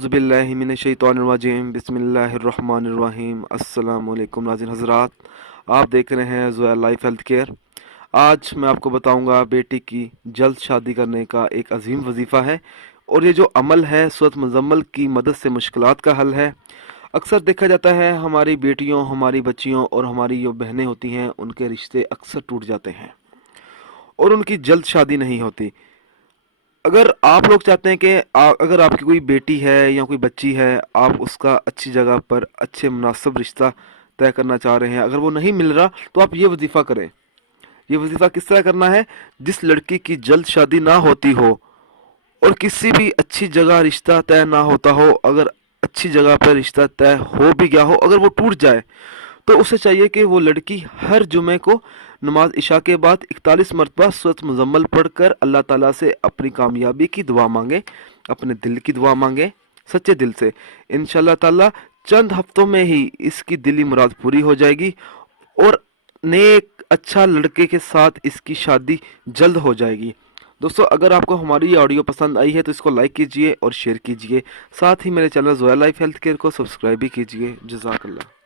औज़ुबिल्लाहि मिनश्शैतानिर्रजीम बिस्मिल्लाहिर्रहमानिर्रहीम। अस्सलाम वालेकुम नाज़रीन हज़रात, आप देख रहे हैं ज़ोया लाइफ हेल्थ केयर। आज मैं आपको बताऊंगा बेटी की जल्द शादी करने का एक अजीम वजीफ़ा है, और ये जो अमल है सूरत मुज़म्मल की मदद से मुश्किलात का हल है। अक्सर देखा जाता है हमारी बेटियों, हमारी बच्चियों और हमारी जो बहनें होती हैं उनके रिश्ते अक्सर टूट जाते हैं और उनकी जल्द शादी नहीं होती। अगर आप लोग चाहते हैं कि अगर आपकी कोई बेटी है या कोई बच्ची है, आप उसका अच्छी जगह पर अच्छे मुनासिब रिश्ता तय करना चाह रहे हैं, अगर वो नहीं मिल रहा तो आप ये वजीफ़ा करें। ये वजीफ़ा किस तरह करना है? जिस लड़की की जल्द शादी ना होती हो और किसी भी अच्छी जगह रिश्ता तय ना होता हो, अगर अच्छी जगह पर रिश्ता तय हो भी गया हो, अगर वो टूट जाए तो उसे चाहिए कि वो लड़की हर जुमे को नमाज इशा के बाद 41 मरतबा सूरत मुज़म्मल पढ़कर अल्लाह ताला से अपनी कामयाबी की दुआ मांगे, अपने दिल की दुआ मांगे सच्चे दिल से। इंशाल्लाह ताला चंद हफ्तों में ही इसकी दिली मुराद पूरी हो जाएगी और नेक अच्छा लड़के के साथ इसकी शादी जल्द हो जाएगी। दोस्तों, अगर आपको हमारी ये ऑडियो पसंद आई है तो इसको लाइक कीजिए और शेयर कीजिए। साथ ही मेरे channel Zoya life health care को सब्सक्राइब भी कीजिए। जज़ाकल्लाह।